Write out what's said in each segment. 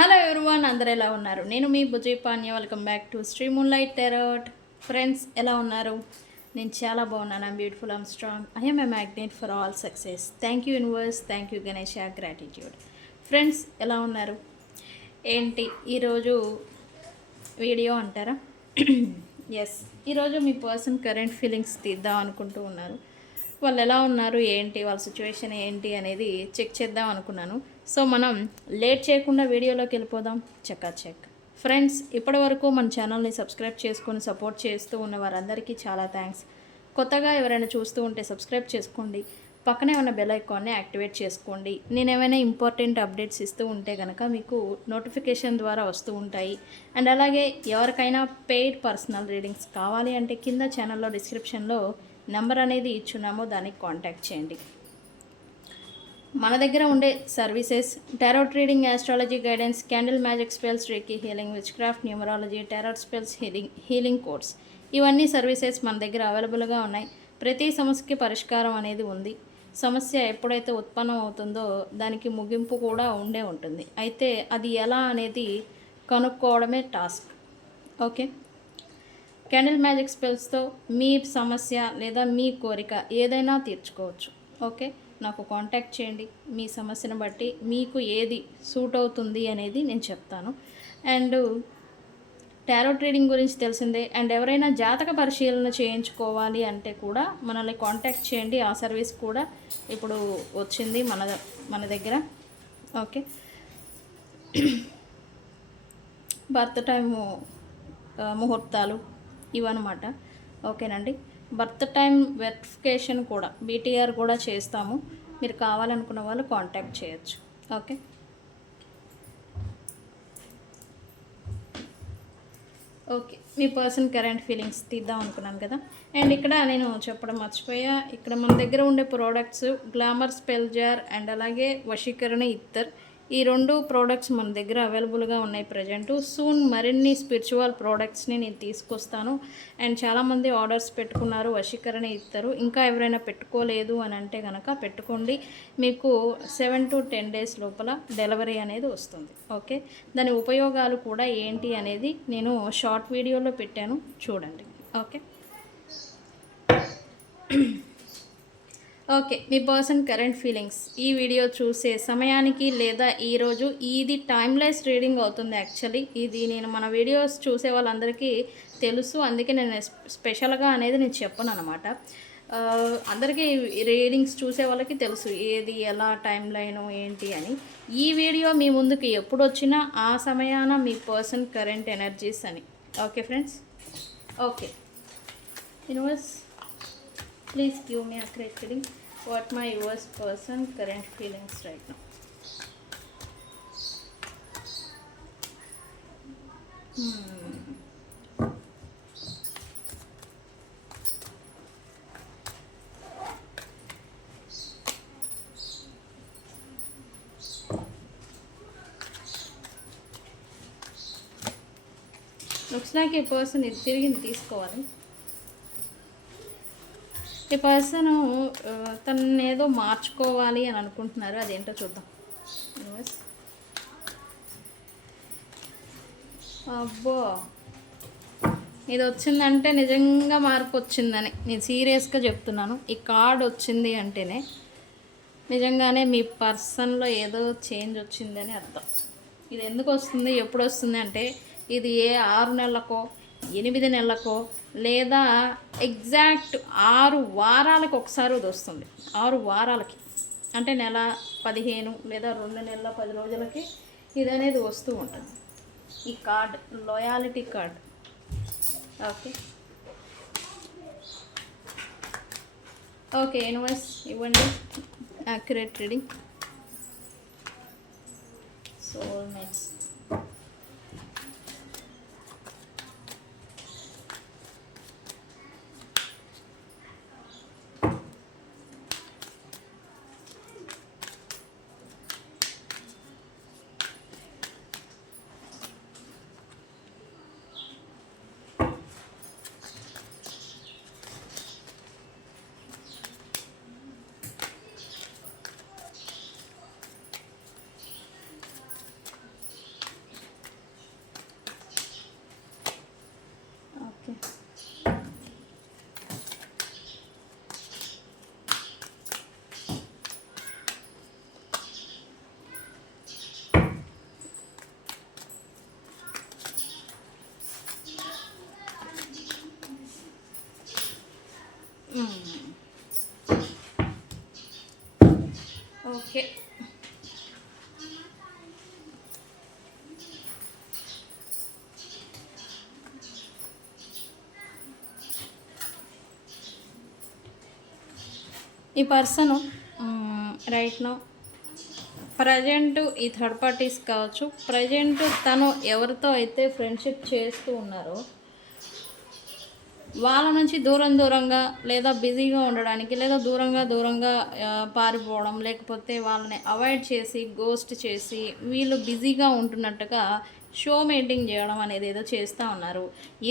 Hello everyone, అందరూ ఎలా ఉన్నారు? నేను మీ Bujji Panyam. Welcome back to Sri moonlight tarot. Friends, ఎలా ఉన్నారు? నేను చాలా బాగున్నాను. I'm beautiful, I'm strong, I'm a magnet for all success. Thank you universe, thank you Ganesha, gratitude. Friends, ఎలా ఉన్నారు? ఏంటి ఈరోజు వీడియో అంటారా? ఎస్, ఈరోజు మీ పర్సన్ కరెంట్ ఫీలింగ్స్ తీద్దాం అనుకుంటూ ఉన్నారు. వాళ్ళు ఎలా ఉన్నారు, ఏంటి వాళ్ళ సిచ్యువేషన్ ఏంటి అనేది చెక్ చేద్దాం అనుకున్నాను. సో మనం లేట్ చేయకుండా వీడియోలోకి వెళ్ళిపోదాం. చెక్. ఫ్రెండ్స్, ఇప్పటి వరకు మన ఛానల్ని సబ్స్క్రైబ్ చేసుకొని సపోర్ట్ చేస్తూ ఉన్న వారందరికీ చాలా థ్యాంక్స్. కొత్తగా ఎవరైనా చూస్తూ ఉంటే సబ్స్క్రైబ్ చేసుకోండి. పక్కనే ఉన్న బెల్ ఐకాన్ని యాక్టివేట్ చేసుకోండి. నేను ఏమైనా ఇంపార్టెంట్ అప్డేట్స్ ఇస్తూ ఉంటే కనుక మీకు నోటిఫికేషన్ ద్వారా వస్తూ ఉంటాయి. అండ్ అలాగే ఎవరికైనా పెయిడ్ పర్సనల్ రీడింగ్స్ కావాలి అంటే కింద ఛానల్లో డిస్క్రిప్షన్లో నెంబర్ అనేది ఇచ్చున్నామో దానికి కాంటాక్ట్ చేయండి. మన దగ్గర ఉండే services tarot reading, astrology guidance, candle magic spells, reiki healing, which craft, numerology, tarot spells, healing course, ఇవన్నీ సర్వీసెస్ మన దగ్గర అవైలబుల్గా ఉన్నాయి. ప్రతి సమస్యకి పరిష్కారం అనేది ఉంది. సమస్య ఎప్పుడైతే ఉత్పన్నం అవుతుందో దానికి ముగింపు కూడా ఉండే ఉంటుంది. అయితే అది ఎలా అనేది కనుక్కోవడమే టాస్క్. ఓకే, క్యాండిల్ మ్యాజిక్ స్పెల్స్తో మీ సమస్య లేదా మీ కోరిక ఏదైనా తీర్చుకోవచ్చు. ఓకే, నాకు కాంటాక్ట్ చేయండి. మీ సమస్యను బట్టి మీకు ఏది సూట్ అవుతుంది అనేది నేను చెప్తాను. అండ్ టారోట్ రీడింగ్ గురించి తెలిసిందే. అండ్ ఎవరైనా జాతక పరిశీలన చేయించుకోవాలి అంటే కూడా మనల్ని కాంటాక్ట్ చేయండి. ఆ సర్వీస్ కూడా ఇప్పుడు వచ్చింది మన దగ్గర. ఓకే, బర్త్ టైము, ముహూర్తాలు ఇవన్నమాట. ఓకేనండి, బర్త్ టైం వెరిఫికేషన్ కూడా బీటీఆర్ కూడా చేస్తాము. మీరు కావాలనుకున్న వాళ్ళు కాంటాక్ట్ చేయొచ్చు. ఓకే, మీ పర్సన్ కరెంట్ ఫీలింగ్స్ తీద్దాం అనుకున్నాను కదా. అండ్ ఇక్కడ నేను చెప్పడం మర్చిపోయా, ఇక్కడ మన దగ్గర ఉండే products glamour spell jar and అలాగే వశీకరణ ఇత్తర్, ఈ రెండు ప్రోడక్ట్స్ మన దగ్గర అవైలబుల్గా ఉన్నాయి ప్రజెంటు. సూన్ మరిన్ని స్పిరిచువల్ ప్రోడక్ట్స్ని నేను తీసుకొస్తాను. అండ్ చాలామంది ఆర్డర్స్ పెట్టుకున్నారు వశీకరణ ఇత్తరు. ఇంకా ఎవరైనా పెట్టుకోలేదు అని అంటే కనుక పెట్టుకోండి. మీకు 7 to 10 days లోపల డెలివరీ అనేది వస్తుంది. ఓకే, దాని ఉపయోగాలు కూడా ఏంటి అనేది నేను షార్ట్ వీడియోలో పెట్టాను, చూడండి. ఓకే, మీ పర్సన్ కరెంట్ ఫీలింగ్స్ ఈ వీడియో చూసే సమయానికి లేదా ఈరోజు ఇది టైమ్లెస్ రీడింగ్ అవుతుంది. యాక్చువల్లీ ఇది నేను మన వీడియోస్ చూసే వాళ్ళందరికీ తెలుసు, అందుకే నేను స్పెషల్గా అనేది నేను చెప్పను అనమాట. అందరికీ రీడింగ్స్ చూసే వాళ్ళకి తెలుసు ఏది ఎలా టైం లైను ఏంటి అని. ఈ వీడియో మీ ముందుకు ఎప్పుడు వచ్చినా ఆ సమయాన మీ పర్సన్ కరెంట్ ఎనర్జీస్ అని. Okay friends, okay universe, please give me accurate reading what my yours person current feelings right now. Looks like a person is తిరిగి తీసుకోవాలి. ఈ పర్సన్ తనని ఏదో మార్చుకోవాలి అని అనుకుంటున్నారు. అదేంటో చూద్దాం. అబ్బో, ఇది వచ్చిందంటే నిజంగా మార్పు వచ్చిందని నేను సీరియస్గా చెప్తున్నాను. ఈ కార్డ్ వచ్చింది అంటేనే నిజంగానే మీ పర్సన్లో ఏదో చేంజ్ వచ్చిందని అర్థం. ఇది ఎందుకు వస్తుంది, ఎప్పుడు వస్తుంది అంటే ఇది ఏ 6 నెలలకో 8 నెలలకో లేదా ఎగ్జాక్ట్ 6 వారాలకు ఒకసారి ఇది వస్తుంది. 6 వారాలకి అంటే నెల 15 లేదా 2 నెలల 10 రోజులకి ఇది అనేది వస్తూ ఉంటుంది. ఈ card loyalty card. Okay universe, ఇవ్వండి యాక్యురేట్ రీడింగ్. సోల్మేట్స్, ఈ పర్సన్ రైట్ నో ప్రజెంట్ ఈ థర్డ్ పార్టీస్ కావచ్చు, ప్రజెంట్ తను ఎవరితో అయితే ఫ్రెండ్షిప్ చేస్తూ ఉన్నారో వాళ్ళ నుంచి దూరంగా లేదా బిజీగా ఉండడానికి లేదా దూరంగా పారిపోవడం, లేకపోతే వాళ్ళని అవాయిడ్ చేసి గోస్ట్ చేసి వీళ్ళు బిజీగా ఉంటున్నట్టుగా షో మెయింటైన్ చేయడం అనేది ఏదో చేస్తూ ఉన్నారు.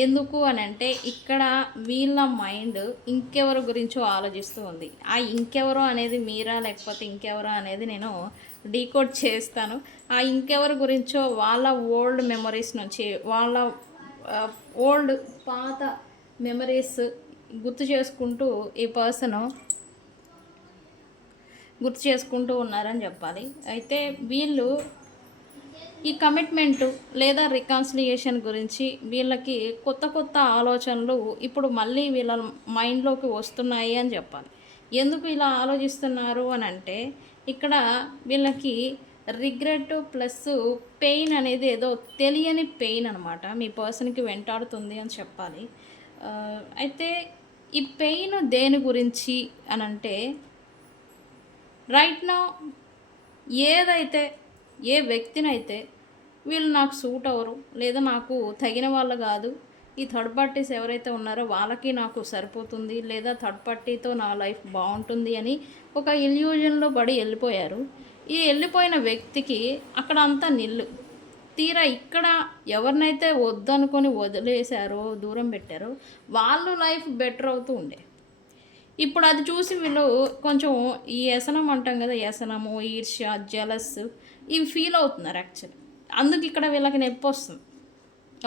ఎందుకు అని అంటే ఇక్కడ వీళ్ళ మైండ్ ఇంకెవరి గురించో ఆలోచిస్తూ ఉంది. ఆ ఇంకెవరో అనేది మీరా లేకపోతే ఇంకెవరో అనేది నేను డీకోడ్ చేస్తాను. ఆ ఇంకెవరి గురించో వాళ్ళ ఓల్డ్ మెమరీస్ నుంచి వాళ్ళ ఓల్డ్ పాత మెమరీస్ గుర్తు చేసుకుంటూ ఉన్నారని చెప్పాలి. అయితే వీళ్ళు ఈ కమిట్మెంటు లేదా రికాన్సిలియేషన్ గురించి వీళ్ళకి కొత్త ఆలోచనలు ఇప్పుడు మళ్ళీ వీళ్ళ మైండ్లోకి వస్తున్నాయి అని చెప్పాలి. ఎందుకు ఇలా ఆలోచిస్తున్నారు అని అంటే ఇక్కడ వీళ్ళకి రిగ్రెట్ ప్లస్ పెయిన్ అనేది ఏదో తెలియని పెయిన్ అనమాట మీ పర్సన్కి వెంటాడుతుంది అని చెప్పాలి. అయితే ఈ పెయిన్ దేని గురించి అని అంటే రైట్ నౌ ఏదైతే ఏ వ్యక్తినైతే వీళ్ళు నాకు సూట్ అవ్వరు లేదా నాకు తగిన వాళ్ళు కాదు, ఈ థర్డ్ పార్టీస్ ఎవరైతే ఉన్నారో వాళ్ళకి నాకు సరిపోతుంది లేదా థర్డ్ పార్టీతో నా లైఫ్ బాగుంటుంది అని ఒక ఇల్యూజన్లో పడి వెళ్ళిపోయారు. ఈ వెళ్ళిపోయిన వ్యక్తికి అక్కడ అంతా నిల్లు. తీరా ఇక్కడ ఎవరినైతే వద్దనుకొని వదిలేశారో దూరం పెట్టారో వాళ్ళు లైఫ్ బెటర్ అవుతూ ఉండే. ఇప్పుడు అది చూసి వీళ్ళు కొంచెం ఈ వ్యసనం అంటాం కదా, వ్యసనము, ఈర్ష్య, జలస్ ఇవి ఫీల్ అవుతున్నారు యాక్చువల్లీ. అందుకు ఇక్కడ వీళ్ళకి నొప్పి వస్తుంది.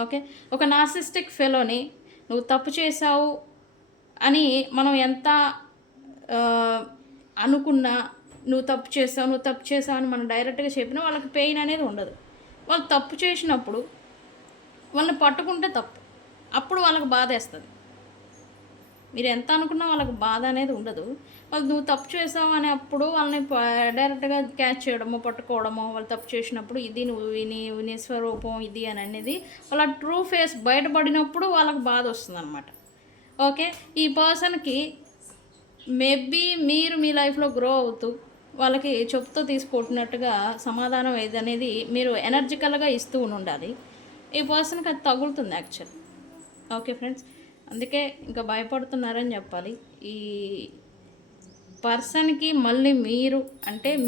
ఓకే, ఒక నార్సిస్టిక్ ఫెలోని నువ్వు తప్పు చేసావు అని మనం ఎంత అనుకున్నా నువ్వు తప్పు చేసావు అని మనం డైరెక్ట్గా చెప్పినా వాళ్ళకి పెయిన్ అనేది ఉండదు. వాళ్ళు తప్పు చేసినప్పుడు వాళ్ళని పట్టుకుంటే తప్పు, అప్పుడు వాళ్ళకి బాధ వేస్తుంది. మీరు ఎంత అనుకున్నా వాళ్ళకి బాధ అనేది ఉండదు. వాళ్ళు నువ్వు తప్పు చేసావు అని అప్పుడు వాళ్ళని డైరెక్ట్గా క్యాచ్ చేయడమో పట్టుకోవడమో, వాళ్ళు తప్పు చేసినప్పుడు ఇది నువ్వు నీ స్వరూపం ఇది అని అనేది వాళ్ళ ట్రూ ఫేస్ బయటపడినప్పుడు వాళ్ళకి బాధ వస్తుంది అనమాట. ఓకే, ఈ పర్సన్కి మేబీ మీరు మీ లైఫ్లో గ్రో అవుతూ వాళ్ళకి చెప్తూ తీసుకుంటున్నట్టుగా సమాధానం ఏదనేది మీరు ఎనర్జికల్గా ఇస్తూ ఉండాలి. ఈ పర్సన్కి అది తగులుతుంది యాక్చువల్. ఓకే ఫ్రెండ్స్, అందుకే ఇంకా భయపడుతున్నారని చెప్పాలి. ఈ పర్సన్కి మళ్ళీ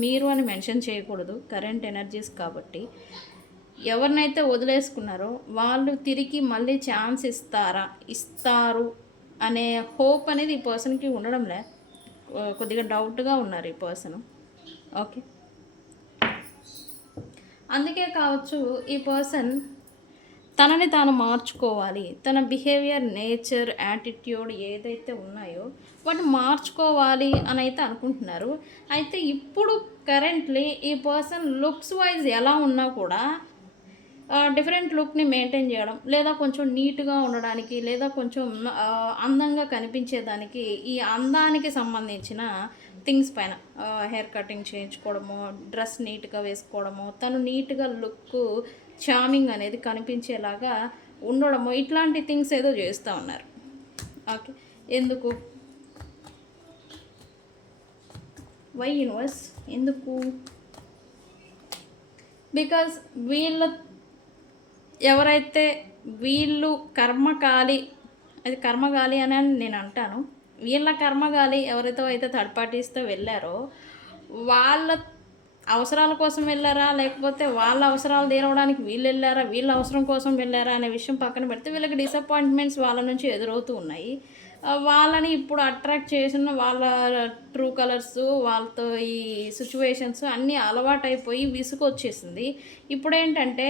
మీరు అని మెన్షన్ చేయకూడదు, కరెంట్ ఎనర్జీస్ కాబట్టి. ఎవరినైతే వదిలేసుకున్నారో వాళ్ళు తిరిగి మళ్ళీ ఛాన్స్ ఇస్తారు అనే హోప్ అనేది ఈ పర్సన్కి ఉండడంలే. కొద్దిగా డౌట్గా ఉన్నారు ఈ పర్సన్. ఓకే, అందుకే కావచ్చు ఈ పర్సన్ తనని తాను మార్చుకోవాలి, తన బిహేవియర్, నేచర్, యాటిట్యూడ్ ఏదైతే ఉన్నాయో వాటిని మార్చుకోవాలి అని అయితే అనుకుంటున్నారు. అయితే ఇప్పుడు కరెంట్లీ ఈ పర్సన్ లుక్స్ వైజ్ ఎలా ఉన్నా కూడా డిఫరెంట్ లుక్ని మెయింటైన్ చేయడం లేదా కొంచెం నీట్గా ఉండడానికి లేదా కొంచెం అందంగా కనిపించేదానికి ఈ అందానికి సంబంధించిన థింగ్స్ పైన హెయిర్ కటింగ్ చేయించుకోవడము, డ్రెస్ నీట్గా వేసుకోవడము, తను నీట్గా లుక్ చార్మింగ్ అనేది కనిపించేలాగా ఉండడము, ఇట్లాంటి థింగ్స్ ఏదో చేస్తూ ఉన్నారు. ఓకే, ఎందుకు? వై యూనివర్స్ ఎందుకు? బికాజ్ ఎవరైతే వీళ్ళు కర్మకాలి, అది కర్మగాలి అని నేను అంటాను. వీళ్ళ కర్మగాలి ఎవరైతే అయితే థర్డ్ పార్టీస్తో వెళ్ళారో వాళ్ళ అవసరాల కోసం వెళ్ళారా లేకపోతే వాళ్ళ అవసరాలు తీరవడానికి వీళ్ళు వెళ్ళారా, వీళ్ళ అవసరం కోసం వెళ్ళారా అనే విషయం పక్కన పెడితే వీళ్ళకి డిసప్పాయింట్మెంట్స్ వాళ్ళ నుంచి ఎదురవుతూ ఉన్నాయి. వాళ్ళని ఇప్పుడు అట్రాక్ట్ చేసిన వాళ్ళ ట్రూ కలర్స్, వాళ్ళతో ఈ సిచ్యువేషన్స్ అన్నీ అలవాటైపోయి విసుగొచ్చేసింది. ఇప్పుడు ఏంటంటే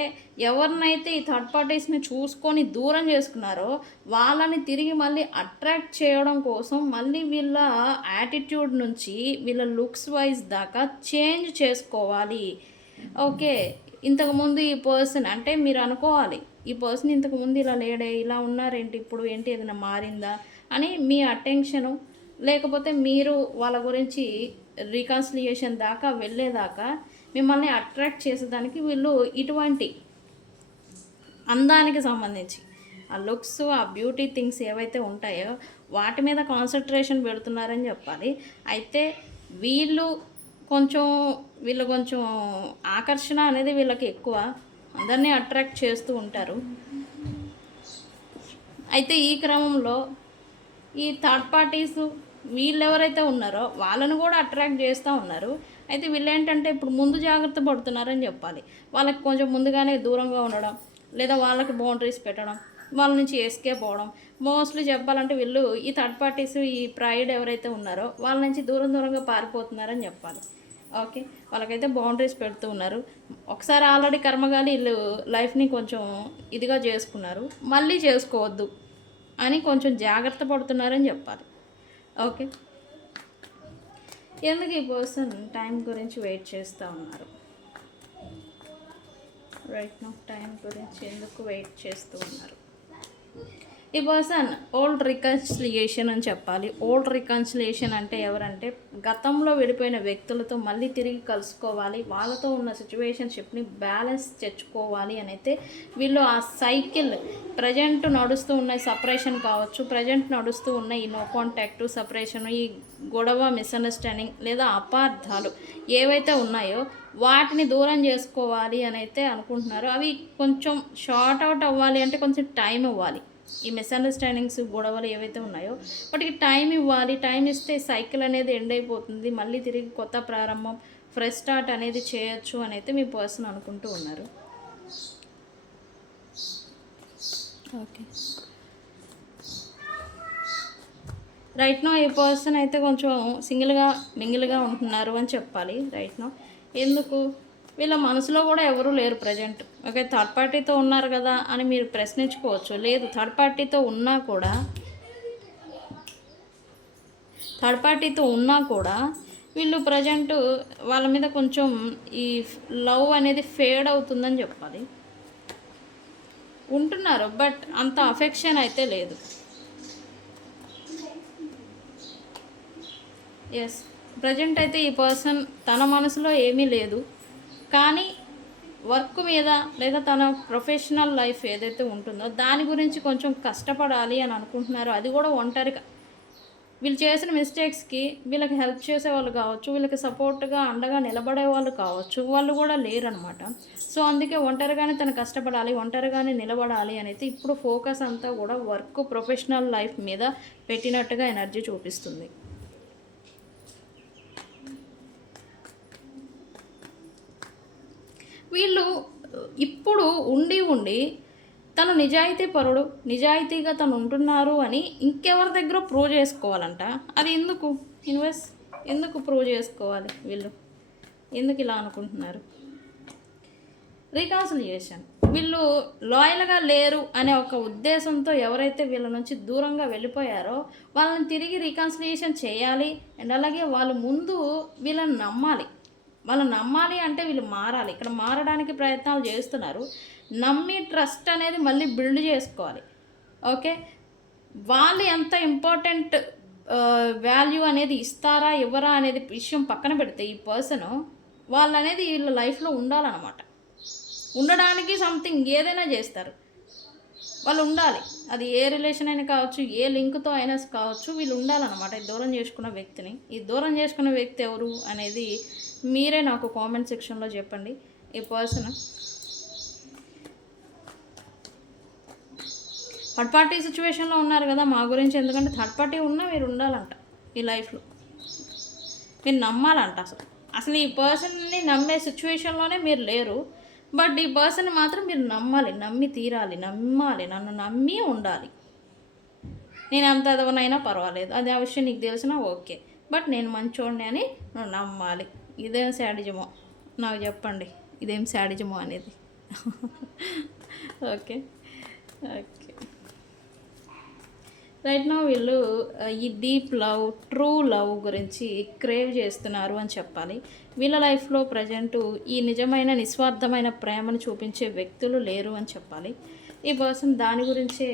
ఎవరినైతే ఈ థర్డ్ పార్టీస్ని చూసుకొని దూరం చేసుకున్నారో వాళ్ళని తిరిగి మళ్ళీ అట్రాక్ట్ చేయడం కోసం మళ్ళీ వీళ్ళ యాటిట్యూడ్ నుంచి వీళ్ళ లుక్స్ వైజ్ దాకా చేంజ్ చేసుకోవాలి. ఓకే, ఇంతకుముందు ఈ పర్సన్ అంటే మీరు అనుకోవాలి ఈ పర్సన్ ఇంతకుముందు ఇలా లేడే, ఇలా ఉన్నారేంటి, ఇప్పుడు ఏంటి ఏదైనా మారిందా అని మీ అటెన్షను, లేకపోతే మీరు వాళ్ళ గురించి రీకాన్సిలియేషన్ దాకా వెళ్ళేదాకా మిమ్మల్ని అట్రాక్ట్ చేసేదానికి వీళ్ళు ఇటువంటి అందానికి సంబంధించి ఆ లుక్స్, ఆ బ్యూటీ థింగ్స్ ఏవైతే ఉంటాయో వాటి మీద కాన్సన్ట్రేషన్ పెడుతున్నారని చెప్పాలి. అయితే వీళ్ళు కొంచెం వీళ్ళు కొంచెం ఆకర్షణ అనేది వీళ్ళకి ఎక్కువ, అందరినీ అట్రాక్ట్ చేస్తూ ఉంటారు. అయితే ఈ క్రమంలో ఈ థర్డ్ పార్టీస్ వీళ్ళెవరైతే ఉన్నారో వాళ్ళను కూడా అట్రాక్ట్ చేస్తూ ఉన్నారు. అయితే వీళ్ళేంటంటే ఇప్పుడు ముందు జాగ్రత్త పడుతున్నారని చెప్పాలి. వాళ్ళకి కొంచెం ముందుగానే దూరంగా ఉండడం, లేదా వాళ్ళకి బౌండరీస్ పెట్టడం, వాళ్ళ నుంచి ఎస్కేప్ అవ్వడం. మోస్ట్లీ చెప్పాలంటే వీళ్ళు ఈ థర్డ్ పార్టీస్, ఈ ప్రైడ్ ఎవరైతే ఉన్నారో వాళ్ళ నుంచి దూరంగా పారిపోతున్నారని చెప్పాలి. ఓకే, వాళ్ళకైతే బౌండరీస్ పెడుతూ ఉన్నారు. ఒకసారి ఆల్రెడీ కర్మగాలి వీళ్ళు లైఫ్ని కొంచెం ఇదిగా చేసుకున్నారు, మళ్ళీ చేసుకోవద్దు అని కొంచెం జాగ్రత్త పడుతున్నారని చెప్పాలి. ఓకే, ఎందుకు ఈ పర్సన్ టైం గురించి వెయిట్ చేస్తూ ఉన్నారు? రైట్ నౌ టైం గురించి ఎందుకు వెయిట్ చేస్తూ ఉన్నారు? ఈ పర్సన్ ఓల్డ్ రికన్సిలియేషన్ అని చెప్పాలి. ఓల్డ్ రికన్సిలియేషన్ అంటే ఎవరంటే గతంలో విడిపోయిన వ్యక్తులతో మళ్ళీ తిరిగి కలుసుకోవాలి, వాళ్ళతో ఉన్న సిచ్యువేషన్షిప్ని బ్యాలెన్స్ తెచ్చుకోవాలి అని అయితే వీళ్ళు ఆ సైకిల్ ప్రజెంట్ నడుస్తూ ఉన్న సపరేషన్ కావచ్చు, ప్రజెంట్ నడుస్తూ ఉన్న ఈ నో కాంటాక్ట్, సపరేషన్, ఈ గొడవ, మిస్అండర్స్టాండింగ్ లేదా అపార్థాలు ఏవైతే ఉన్నాయో వాటిని దూరం చేసుకోవాలి అని అయితే అనుకుంటున్నారు. అవి కొంచెం షార్ట్ అవుట్ అవ్వాలి అంటే కొంచెం టైం ఇవ్వాలి. ఈ మిస్అండర్స్టాండింగ్స్, గొడవలు ఏవైతే ఉన్నాయో వాటికి టైం ఇవ్వాలి. టైం ఇస్తే సైకిల్ అనేది ఎండ్ అయిపోతుంది, మళ్ళీ తిరిగి కొత్త ప్రారంభం, ఫ్రెష్ స్టార్ట్ అనేది చేయొచ్చు అని అయితే మీ పర్సన్ అనుకుంటూ ఉన్నారు. ఓకే, రైట్ నో ఈ పర్సన్ అయితే కొంచెం మింగిల్గా ఉంటున్నారు అని చెప్పాలి. రైట్ నో ఎందుకు? వీళ్ళ మనసులో కూడా ఎవరూ లేరు ప్రజెంట్. ఓకే, థర్డ్ పార్టీతో ఉన్నారు కదా అని మీరు ప్రశ్నించుకోవచ్చు. లేదు, థర్డ్ పార్టీతో ఉన్నా కూడా వీళ్ళు ప్రజెంట్ వాళ్ళ మీద కొంచెం ఈ లవ్ అనేది ఫేడ్ అవుతుందని చెప్పాలి. ఉంటున్నారు బట్ అంత అఫెక్షన్ అయితే లేదు. ఎస్, ప్రజెంట్ అయితే ఈ పర్సన్ తన మనసులో ఏమీ లేదు, కానీ వర్క్ మీద లేదా తన ప్రొఫెషనల్ లైఫ్ ఏదైతే ఉంటుందో దాని గురించి కొంచెం కష్టపడాలి అని అనుకుంటున్నారు. అది కూడా ఒంటరిగా. వీళ్ళు చేసిన మిస్టేక్స్కి వీళ్ళకి హెల్ప్ చేసేవాళ్ళు కావచ్చు, వీళ్ళకి సపోర్ట్గా అండగా నిలబడే వాళ్ళు కావచ్చు, వాళ్ళు కూడా లేరనమాట. సో అందుకే ఒంటరిగానే తను కష్టపడాలి, ఒంటరిగానే నిలబడాలి అనేది ఇప్పుడు ఫోకస్ అంతా కూడా వర్క్, ప్రొఫెషనల్ లైఫ్ మీద పెట్టినట్టుగా ఎనర్జీ చూపిస్తుంది. వీళ్ళు ఇప్పుడు ఉండి తను నిజాయితీగా తను ఉంటున్నారు అని ఇంకెవరి దగ్గర ప్రూవ్ చేసుకోవాలంట. అది ఎందుకు ప్రూవ్ చేసుకోవాలి? వీళ్ళు ఎందుకు ఇలా అనుకుంటున్నారు? రికన్సిలియేషన్, వీళ్ళు లాయల్గా లేరు అనే ఒక ఉద్దేశంతో ఎవరైతే వీళ్ళ నుంచి దూరంగా వెళ్ళిపోయారో వాళ్ళని తిరిగి రికన్సిలియేషన్ చేయాలి. అండ్ అలాగే వాళ్ళు ముందు వీళ్ళని నమ్మాలి అంటే వీళ్ళు మారాలి. ఇక్కడ మారడానికి ప్రయత్నాలు చేస్తున్నారు. నమ్మి ట్రస్ట్ అనేది మళ్ళీ బిల్డ్ చేసుకోవాలి. ఓకే, వాళ్ళు ఎంత ఇంపార్టెంట్ వాల్యూ అనేది ఇస్తారా ఇవ్వరా అనేది విషయం పక్కన పెడితే ఈ పర్సన్ వాళ్ళు అనేది వీళ్ళ లైఫ్లో ఉండాలన్నమాట. ఉండడానికి సంథింగ్ ఏదైనా చేస్తారు, వాళ్ళు ఉండాలి. అది ఏ రిలేషన్ అయినా కావచ్చు, ఏ లింక్తో అయినా కావచ్చు, వీళ్ళు ఉండాలన్నమాట. ఈ దూరం చేసుకున్న వ్యక్తి ఎవరు అనేది మీరే నాకు కామెంట్ సెక్షన్లో చెప్పండి. ఈ పర్సన్ థర్డ్ పార్టీ సిచ్యువేషన్లో ఉన్నారు కదా, మా గురించి ఎందుకంటే థర్డ్ పార్టీ ఉన్నా మీరు ఉండాలంట ఈ లైఫ్లో, మీరు నమ్మాలంట. అసలు ఈ పర్సన్ని నమ్మే సిచ్యువేషన్లోనే మీరు లేరు, బట్ ఈ పర్సన్ మాత్రం మీరు నమ్మి తీరాలి, నన్ను నమ్మి ఉండాలి. నేను ఎంత ఎదవనైనా పర్వాలేదు, అది ఆ విషయం నీకు తెలిసినా ఓకే, బట్ నేను మంచోడిని అని నువ్వు నమ్మాలి. ఇదేం శాడిజమో నాకు చెప్పండి, ఇదేం శాడిజమో అనేది. ఓకే, రైట్ నౌ వీళ్ళు ఈ డీప్ లవ్, ట్రూ లవ్ గురించి క్రేవ్ చేస్తున్నారు అని చెప్పాలి. వీళ్ళ లైఫ్లో ప్రజెంటు ఈ నిజమైన నిస్వార్థమైన ప్రేమను చూపించే వ్యక్తులు లేరు అని చెప్పాలి. ఈ పర్సన్ దాని గురించే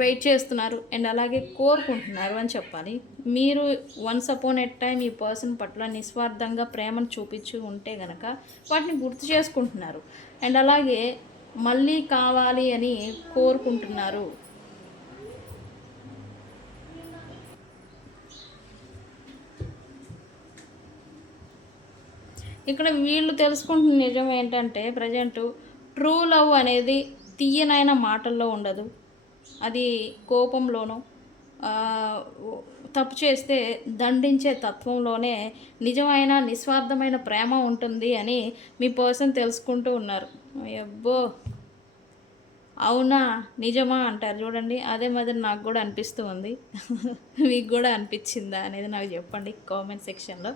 వెయిట్ చేస్తున్నారు అండ్ అలాగే కోరుకుంటున్నారు అని చెప్పాలి. మీరు వన్స్ అపాన్ ఎ టైం ఈ పర్సన్ పట్ల నిస్వార్థంగా ప్రేమను చూపించి ఉంటే గనక వాటిని గుర్తు చేసుకుంటున్నారు. అండ్ అలాగే మళ్ళీ కావాలి అని కోరుకుంటున్నారు. ఇక్కడ వీళ్ళు తెలుసుకుంటున్న నిజం ఏంటంటే ప్రజెంటు ట్రూ లవ్ అనేది తీయనైన మాటల్లో ఉండదు. అది కోపంలోనూ తప్పు చేస్తే దండించే తత్వంలోనే నిజమైన నిస్వార్థమైన ప్రేమ ఉంటుంది అని మీ పర్సన్ తెలుసుకుంటూ ఉన్నారు. అబ్బో అవునా నిజమా అంటారు చూడండి. అదే మాదిరి నాకు కూడా అనిపిస్తూ ఉంది. మీకు కూడా అనిపించిందా అనేది నాకు చెప్పండి కామెంట్ సెక్షన్లో.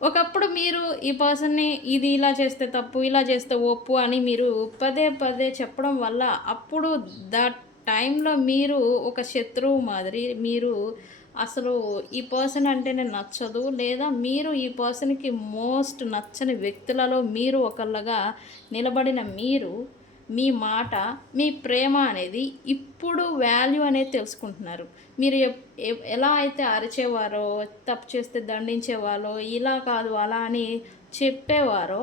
ఒకప్పుడు మీరు ఈ పర్సన్‌ని ఇది ఇలా చేస్తే తప్పు, ఇలా చేస్తే ఒప్పు అని మీరు పదే పదే చెప్పడం వల్ల అప్పుడు దట్ టైంలో మీరు ఒక శత్రువు మాదిరి మీరు అసలు ఈ పర్సన్ అంటేనే నచ్చదు, లేదా మీరు ఈ పర్సన్‌కి మోస్ట్ నచ్చని వ్యక్తులలో మీరు ఒకళ్ళగా నిలబడిన మీరు మీ మాట, మీ ప్రేమ అనేది ఇప్పుడు వాల్యూ అనేది తెలుసుకుంటున్నారు. మీరు ఎలా అయితే అరిచేవారో, తప్పు చేస్తే దండించేవారో, ఇలా కాదు అలా అని చెప్పేవారో,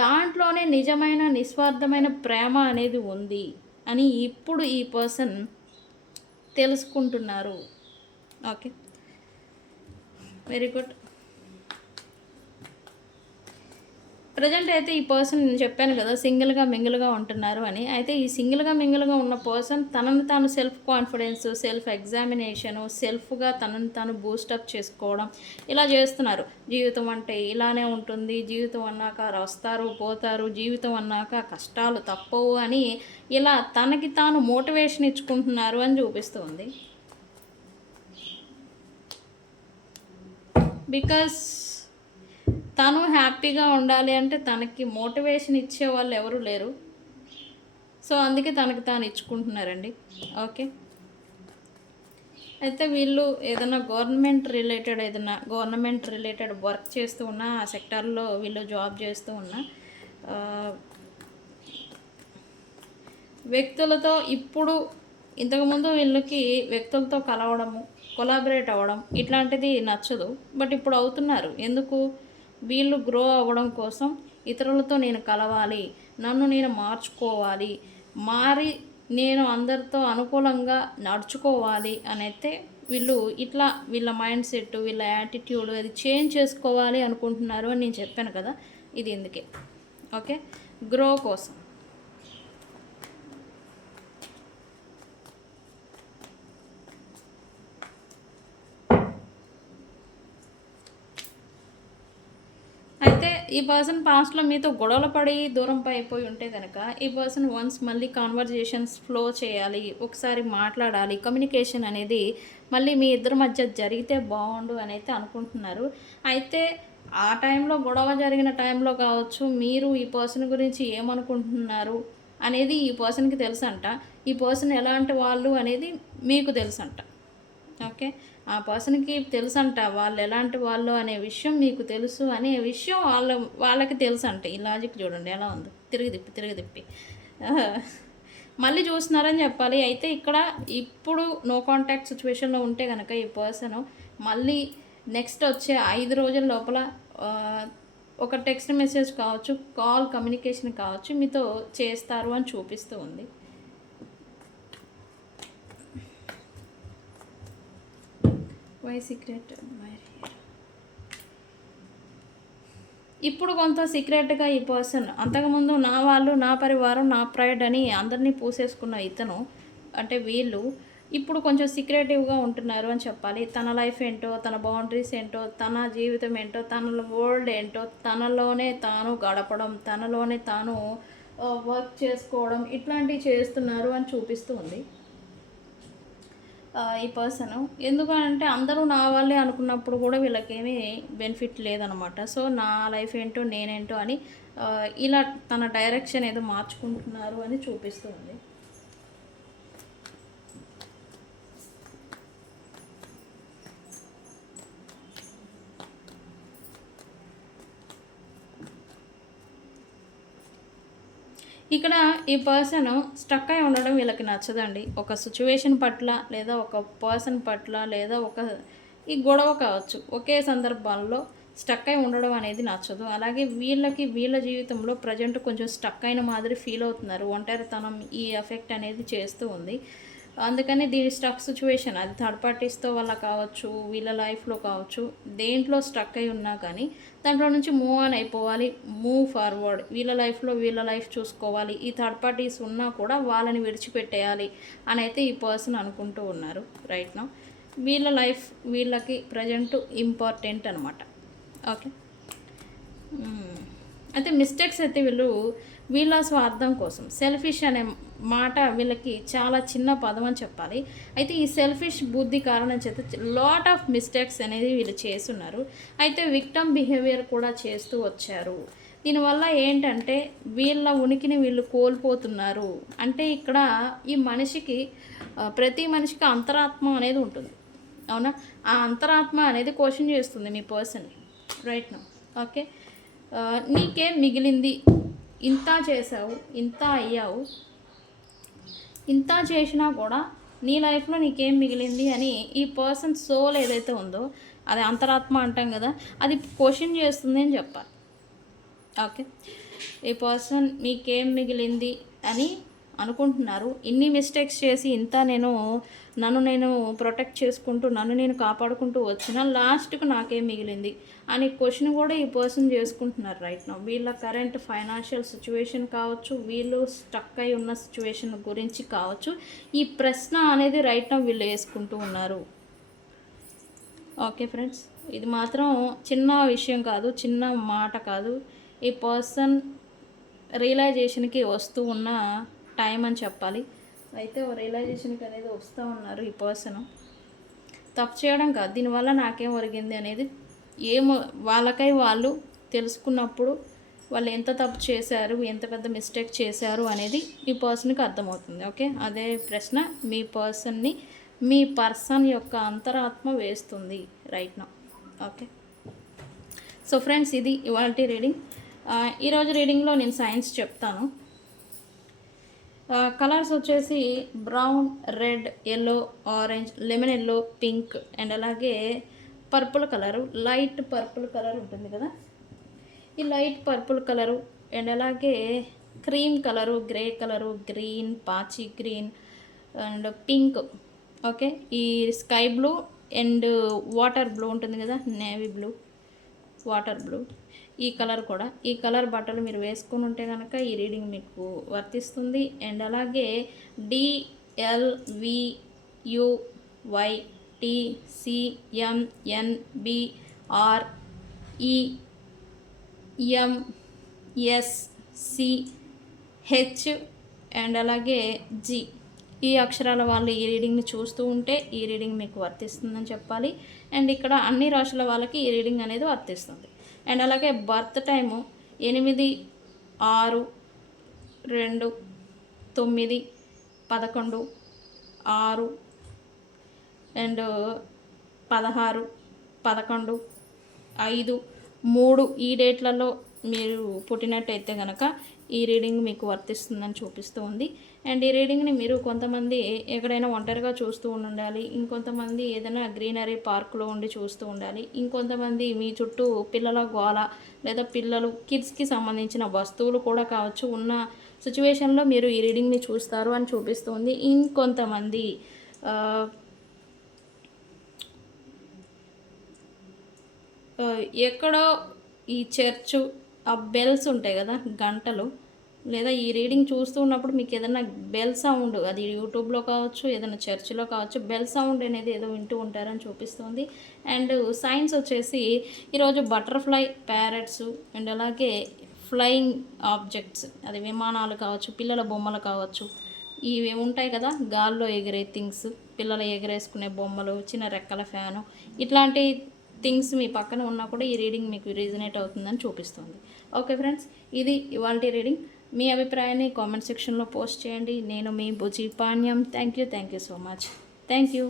దాంట్లోనే నిజమైన నిస్వార్థమైన ప్రేమ అనేది ఉంది అని ఇప్పుడు ఈ పర్సన్ తెలుసుకుంటున్నారు. Okay, very good. ప్రజెంట్ అయితే ఈ పర్సన్ నేను చెప్పాను కదా సింగిల్గా మింగిల్గా ఉంటున్నారు అని. అయితే ఈ సింగిల్గా మింగిల్గా ఉన్న పర్సన్ తనను తాను సెల్ఫ్ కాన్ఫిడెన్స్, సెల్ఫ్ ఎగ్జామినేషను, సెల్ఫ్గా తనను తాను బూస్టప్ చేసుకోవడం ఇలా చేస్తున్నారు. జీవితం అంటే ఇలానే ఉంటుంది, జీవితం అన్నాక వస్తారు పోతారు, జీవితం అన్నాక కష్టాలు తప్పవు అని ఇలా తనకి తాను మోటివేషన్ ఇచ్చుకుంటున్నారు అని చూపిస్తుంది. బికాస్ తను హ్యాపీగా ఉండాలి అంటే తనకి మోటివేషన్ ఇచ్చే వాళ్ళు ఎవరు లేరు. సో అందుకే తనకి తాను ఇచ్చుకుంటున్నారండి. ఓకే, అయితే వీళ్ళు ఏదైనా గవర్నమెంట్ రిలేటెడ్ వర్క్ చేస్తూ ఉన్నా, ఆ సెక్టార్లో వీళ్ళు జాబ్ చేస్తూ ఉన్నా వ్యక్తులతో ఇప్పుడు ఇంతకుముందు వీళ్ళకి వ్యక్తులతో కలవడము, కొలాబరేట్ అవ్వడం ఇట్లాంటిది నచ్చదు. బట్ ఇప్పుడు అవుతున్నారు. ఎందుకు? వీళ్ళు గ్రో అవ్వడం కోసం ఇతరులతో నేను కలవాలి, నన్ను నేను మార్చుకోవాలి, మారి నేను అందరితో అనుకూలంగా నడుచుకోవాలి అనైతే వీళ్ళు ఇట్లా వీళ్ళ మైండ్ సెట్, వీళ్ళ యాటిట్యూడ్ అది చేంజ్ చేసుకోవాలి అనుకుంటున్నారు అని నేను చెప్పాను కదా. ఇది ఎందుకే. ఓకే, గ్రో కోసం. అయితే ఈ పర్సన్ పాస్ట్లో మీతో గొడవలు పడి దూరం అయిపోయి ఉంటే కనుక ఈ పర్సన్ వన్స్ మళ్ళీ కాన్వర్జేషన్స్ ఫ్లో చేయాలి, ఒకసారి మాట్లాడాలి, కమ్యూనికేషన్ అనేది మళ్ళీ మీ ఇద్దరి మధ్య జరిగితే బాగుండు అని అయితే అనుకుంటున్నారు. అయితే ఆ టైంలో గొడవ జరిగిన టైంలో కావచ్చు, మీరు ఈ పర్సన్ గురించి ఏమనుకుంటున్నారు అనేది ఈ పర్సన్కి తెలుసంట. ఈ పర్సన్ ఎలాంటి వాళ్ళు అనేది మీకు తెలుసంట. ఓకే, ఆ పర్సన్కి తెలుసంట వాళ్ళు ఎలాంటి వాళ్ళు అనే విషయం మీకు తెలుసు అనే విషయం వాళ్ళకి తెలుసు అంట. ఈ లాజిక్ చూడండి ఎలా ఉందో, తిరిగి తిప్పి మళ్ళీ చూస్తున్నారని చెప్పాలి. అయితే ఇక్కడ ఇప్పుడు నో కాంటాక్ట్ సిచ్యువేషన్లో ఉంటే కనుక ఈ పర్సన్ మళ్ళీ నెక్స్ట్ వచ్చే 5 రోజుల లోపల ఒక టెక్స్ట్ మెసేజ్ కావచ్చు, కాల్ కమ్యూనికేషన్ కావచ్చు మీతో చేస్తారు అని చూపిస్తూ ఉంది. వై సీక్రెట్ ఇప్పుడు కొంత సీక్రెట్గా ఈ పర్సన్ అంతకుముందు నా వాళ్ళు, నా పరివారం, నా ప్రైడ్ అని అందరినీ పూసేసుకున్న ఇతను అంటే వీళ్ళు ఇప్పుడు కొంచెం సీక్రెటివ్గా ఉంటున్నారు అని చెప్పాలి. తన లైఫ్ ఏంటో, తన బౌండరీస్ ఏంటో, తన జీవితం ఏంటో, తన వరల్డ్ ఏంటో తనలోనే తాను గడపడం, తనలోనే తాను వర్క్ చేసుకోవడం ఇట్లాంటివి చేస్తున్నారు అని చూపిస్తూ ఉంది ఈ పర్సన్. ఎందుకంటే అందరూ నా వాళ్ళే అనుకున్నప్పుడు కూడా వీళ్ళకేమీ బెనిఫిట్ లేదనమాట. సో నా లైఫ్ ఏంటో నేనేంటో అని ఇలా తన డైరెక్షన్ ఏదో మార్చుకుంటున్నారు అని చూపిస్తుంది. ఇక్కడ ఈ పర్సన్ స్టక్ అయి ఉండడం వీళ్ళకి నచ్చదండి. ఒక సిచ్యువేషన్ పట్ల, లేదా ఒక పర్సన్ పట్ల, లేదా ఈ గొడవ కావచ్చు, ఒకే సందర్భాల్లో స్టక్ అయి ఉండడం అనేది నచ్చదు. అలాగే వీళ్ళకి వీళ్ళ జీవితంలో ప్రజెంట్ కొంచెం స్టక్ అయిన మాదిరి ఫీల్ అవుతున్నారు. ఒంటరితనం ఈ ఎఫెక్ట్ అనేది చేస్తూ ఉంది. అందుకని దీని స్టక్ సిచ్యువేషన్ అది థర్డ్ పార్టీస్తో వల్ల కావచ్చు, వీళ్ళ లైఫ్లో కావచ్చు, దేంట్లో స్టక్ అయి ఉన్నా కానీ దాంట్లో నుంచి మూవ్ ఆన్ అయిపోవాలి, మూవ్ ఫార్వర్డ్, వీళ్ళ లైఫ్లో వీళ్ళ లైఫ్ చూసుకోవాలి, ఈ థర్డ్ పార్టీస్ ఉన్నా కూడా వాళ్ళని విడిచిపెట్టేయాలి అని అయితే ఈ పర్సన్ అనుకుంటూ ఉన్నారు రైట్ నౌ. వీళ్ళ లైఫ్ వీళ్ళకి ప్రజెంట్ ఇంపార్టెంట్ అనమాట. ఓకే, అయితే మిస్టేక్స్ అయితే వీళ్ళ స్వార్థం కోసం, సెల్ఫిష్ అనే మాట వీళ్ళకి చాలా చిన్న పదం అని చెప్పాలి. అయితే ఈ సెల్ఫిష్ బుద్ధి కారణం చేత లాట్ ఆఫ్ మిస్టేక్స్ అనేది వీళ్ళు చేస్తున్నారు. అయితే విక్టమ్ బిహేవియర్ కూడా చేస్తూ వచ్చారు. దీనివల్ల ఏంటంటే వీళ్ళ ఉనికిని వీళ్ళు కోల్పోతున్నారు. అంటే ఇక్కడ ఈ మనిషికి ప్రతి మనిషికి అంతరాత్మ అనేది ఉంటుంది, అవునా? ఆ అంతరాత్మ అనేది క్వశ్చన్ చేస్తుంది మీ పర్సన్ని రైట్ నౌ. ఓకే, నీకేం మిగిలింది, ఇంత చేసావు, ఇంత అయ్యావు, ఇంత చేసినా కూడా నీ లైఫ్లో నీకేం మిగిలింది అని ఈ పర్సన్ సోల్ ఏదైతే ఉందో, అది అంతరాత్మ అంటాం కదా, అది క్వశ్చన్ చేస్తుంది అని చెప్పాలి. ఓకే, ఈ పర్సన్ మీకేం మిగిలింది అని అనుకుంటున్నారు. ఇన్ని మిస్టేక్స్ చేసి ఇంత నన్ను నేను ప్రొటెక్ట్ చేసుకుంటూ నన్ను నేను కాపాడుకుంటూ వచ్చిన లాస్ట్కు నాకేం మిగిలింది అని క్వశ్చన్ కూడా ఈ పర్సన్ చేసుకుంటున్నారు రైట్ నౌ. వీళ్ళ కరెంట్ ఫైనాన్షియల్ సిచ్యువేషన్ కావచ్చు, వీళ్ళు స్టక్ అయి ఉన్న సిచ్యువేషన్ గురించి కావచ్చు, ఈ ప్రశ్న అనేది రైట్ నౌ వీళ్ళు వేసుకుంటూ ఉన్నారు. ఓకే ఫ్రెండ్స్, ఇది మాత్రం చిన్న విషయం కాదు, చిన్న మాట కాదు. ఈ పర్సన్ రియలైజేషన్కి వస్తూ ఉన్న టైం అని చెప్పాలి. అయితే రియలైజేషన్కి అనేది వస్తూ ఉన్నారు ఈ పర్సన్. తప్పు చేయడం కాదు, దీనివల్ల నాకేం ఒరిగింది అనేది ఏమో వాళ్ళకై వాళ్ళు తెలుసుకున్నప్పుడు వాళ్ళు ఎంత తప్పు చేశారు, ఎంత పెద్ద మిస్టేక్ చేశారు అనేది ఈ పర్సన్కి అర్థమవుతుంది. ఓకే, అదే ప్రశ్న మీ పర్సన్ యొక్క అంతరాత్మ వేస్తుంది right now. Okay, so friends, ఇది ఇవాల్టి రీడింగ్. ఈరోజు రీడింగ్లో నేను సైన్స్ చెప్తాను. కలర్స్ వచ్చేసి brown, red, yellow, orange, lemon yellow, pink and అలాగే purple colour, light purple colour ఉంటుంది కదా, ఈ లైట్ పర్పుల్ కలరు అండ్ అలాగే cream colour, grey colour, green, పాచి గ్రీన్ అండ్ పింక్. ఓకే, ఈ sky blue and water blue ఉంటుంది కదా, navy blue, water blue, ఈ కలర్ కూడా, ఈ కలర్ బట్టలు మీరు వేసుకొని ఉంటే కనుక ఈ రీడింగ్ మీకు వర్తిస్తుంది. అండ్ అలాగే DLVYTCMNBREMSCH అండ్ అలాగే G, ఈ అక్షరాల వాళ్ళు ఈ రీడింగ్ని చూస్తూ ఉంటే ఈ రీడింగ్ మీకు వర్తిస్తుందని చెప్పాలి. అండ్ ఇక్కడ అన్ని రాశుల వాళ్ళకి ఈ రీడింగ్ అనేది వర్తిస్తుంది. అండ్ అలాగే బర్త్ టైము 8/6/2/9/11/6 అండ్ 16/11/5/3 ఈ డేట్లలో మీరు పుట్టినట్టయితే కనుక ఈ రీడింగ్ మీకు వర్తిస్తుందని చూపిస్తూ ఉంది. అండ్ ఈ రీడింగ్ని మీరు కొంతమంది ఎక్కడైనా ఒంటరిగా చూస్తూ ఉండాలి, ఇంకొంతమంది ఏదైనా గ్రీనరీ పార్క్లో ఉండి చూస్తూ ఉండాలి, ఇంకొంతమంది మీ చుట్టూ పిల్లల గోల లేదా కిడ్స్కి సంబంధించిన వస్తువులు కూడా కావచ్చు ఉన్న సిచ్యువేషన్లో మీరు ఈ రీడింగ్ని చూస్తారు అని చూపిస్తుంది. ఇంకొంతమంది ఎక్కడో ఈ చర్చు ఆ బెల్స్ ఉంటాయి కదా, గంటలు, లేదా ఈ రీడింగ్ చూస్తూ ఉన్నప్పుడు మీకు ఏదైనా బెల్ సౌండ్, అది యూట్యూబ్లో కావచ్చు, ఏదైనా చర్చిలో కావచ్చు, బెల్ సౌండ్ అనేది ఏదో వింటూ ఉంటారని చూపిస్తుంది. అండ్ సైన్స్ వచ్చేసి ఈరోజు బటర్ఫ్లై, ప్యారెట్స్ అండ్ అలాగే ఫ్లయింగ్ ఆబ్జెక్ట్స్, అది విమానాలు కావచ్చు, పిల్లల బొమ్మలు కావచ్చు, ఇవి ఉంటాయి కదా గాల్లో ఎగిరే థింగ్స్, పిల్లలు ఎగరేసుకునే బొమ్మలు, చిన్న రెక్కల ఫ్యాను, ఇట్లాంటి థింగ్స్ మీ పక్కన ఉన్నా కూడా ఈ రీడింగ్ మీకు రీజనేట్ అవుతుందని చూపిస్తుంది. ఓకే ఫ్రెండ్స్, ఇది ఇవాల్టి రీడింగ్. మీ అభిప్రాయాన్ని కామెంట్ సెక్షన్లో పోస్ట్ చేయండి. నేను మీ Bujji Panyam. Thank you so much. Thank you.